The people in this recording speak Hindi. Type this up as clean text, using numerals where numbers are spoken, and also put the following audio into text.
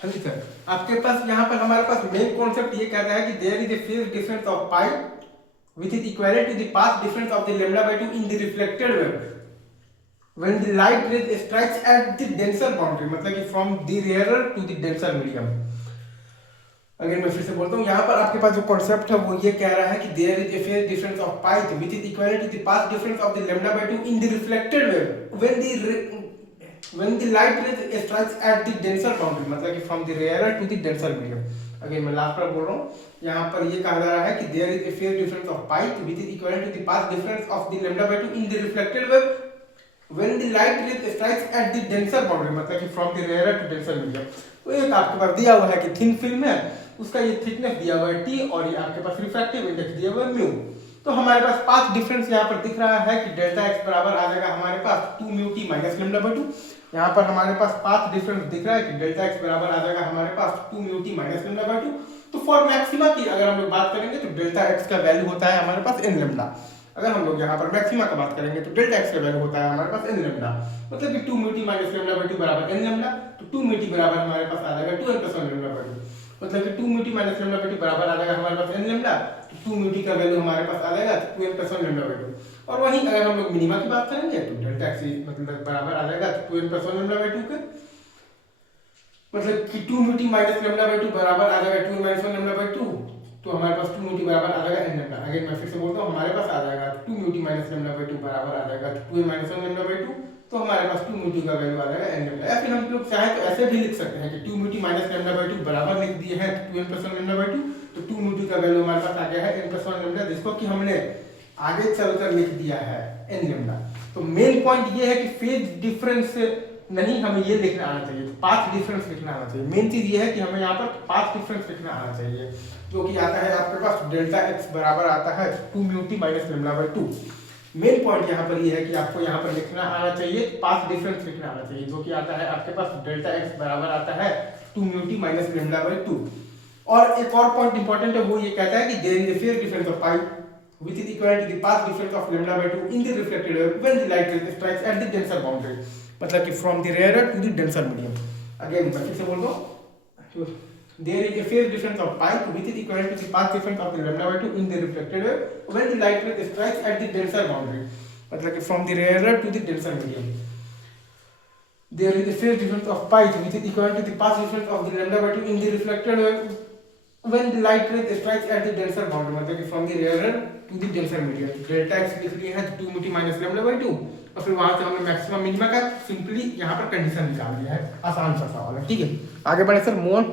हाँ जी सर, आपके पास यहाँ पर हमारे पास मेन कॉन्सेप्ट ये कहता है कि there is a phase difference of pi which is equivalent to the path difference of the lambda by 2 in the reflected wave when the light rays strikes at the denser boundary, मतलब कि from the rarer to the denser medium। अगर मैं फिर से बोलता हूँ, यहाँ पर आपके पास जो कॉन्सेप्ट है वो ये कह रहा है कि there is a phase difference of pi which is equal to the path difference of the lambda by 2 in the reflected wave when the light rays strikes at the denser boundary, मतलब कि from the rarer to the denser medium। अगर मैं लास्ट पर बोल रहा हूँ, यहाँ पर ये कहा जा रहा है कि there is a phase difference of pi which is equal to the path difference of the lambda by 2 in the reflected wave when the light rays strikes at the denser boundary, मतलब कि from the rarer to denser medium। तो एक आपके पास दिया हुआ है कि थिन फिल्म है, उसका ये थिकनेस दिया हुआ है t और ये आपके पास रिफ्रैक्टिव इंडेक्स दिया हुआ है म्यू। तो हमारे पास पाथ डिफरेंस यहाँ पर दिख रहा है कि डेल्टा x बराबर आ जाएगा हमारे पास 2 mu T minus lambda by 2। यहाँ पर हमारे पास पाथ डिफरेंस दिख रहा है कि डेल्टा x बराबर आ जाएगा हमारे पास 2 mu T minus lambda by 2। तो फॉर मैक्सिमा की अगर हम लोग बात करेंगे तो डेल्टा x का वैल्यू होता है हमारे पास n लैम्डा। अगर हम लोग यहाँ पर मैक्सिमा का बात करेंगे तो डेल्टा x का वैल्यू होता है हमारे पास n लैम्डा, मतलब कि 2 mu T minus lambda by 2 बराबर n लैम्डा। तो 2 म्यू टी बराबर हमारे पास आ जाएगा 2n प्लस 1 लैम्डा बाय 2, मतलब कि 2 mu T minus lambda by 2 बराबर आ जाएगा हमारे पास n लैम्डा। तो 2 म्यू टी का वैल्यू हमारे पास आ जाएगा 2n प्लस 1 लैम्डा बाय 2। और वहीं अगर हम लोग मिनिमा की बात करेंगे तो डेल्टा x मतलब बराबर आ जाएगा 2n प्लस 1 लैम्डा बाय 2 के, मतलब कि 2 mu T minus lambda by 2 बराबर आ जाएगा 2n माइनस 1 लैम्डा बाय 2। तो हमारे पास 2 म्यू टी बराबर आ जाएगा n लैम्डा। अगर मैं फिर से बोलता हूँ, हमारे पास आ जाएगा 2 mu T minus lambda by 2 बराबर आ जाएगा 2n माइनस 1 लैम्डा बाय 2। तो हमारे पास 2 म्यू टी का वैल्यू आ जाएगा n लैम्डा। या फिर हम लोग चाहे तो ऐसे भी लिख सकते हैं कि 2 mu T minus lambda by 2 बराबर लिख दिए हैं 2n प्लस 1 लैम्डा बाय 2। तो 2 म्यू टी का वैल्यू हमारे पास आ गया है n प्लस 1 लैम्डा, जिसको कि हमने आगे चलकर लिख दिया है n लैम्डा। तो मेन पॉइंट ये है कि फेज डिफरेंस नहीं, हमें ये लिखना आना चाहिए, पाथ डिफरेंस लिखना आना चाहिए। मेन चीज ये है कि हमें यहाँ पर पाथ डिफरेंस लिखना आना चाहिए, जो कि आता है आपके पास डेल्टा x बराबर आता है 2 mu T minus lambda by 2। Main point यहाँ पर ये है कि आपको यहाँ पर लिखना आना चाहिए, पाथ डिफरेंस लिखना आना चाहिए, जो कि आता है आपके पास डेल्टा x बराबर आता है 2 mu T minus lambda by 2। और एक और पॉइंट इंपॉर्टेंट है, वो ये कहता है कि there is a phase difference of pi which is equal to the path difference of lambda by 2 in the reflected wave when the light rays strikes at the denser boundary, मतलब कि from the rarer to the denser medium। Again मैं फिर से बोल दूं, there is a phase difference of pi which is equal to the path difference of the lambda by 2 in the reflected wave when the light rays strikes at the denser boundary, मतलब कि from the rarer to the denser medium। There is a phase difference of pi which is equal to the path difference of the lambda by 2 in the reflected wave when the light rays strikes at the denser boundary, मतलब कि from the rarer to the denser medium। Delta x लिख लिए हैं 2 mu T minus lambda by 2 और फिर वहां से हमने मैक्सिमम मिनिमा का सिंपली यहाँ पर कंडीशन निकाल दिया है। आसान सा सवाल है, ठीक है। आगे बढ़े सर, मोन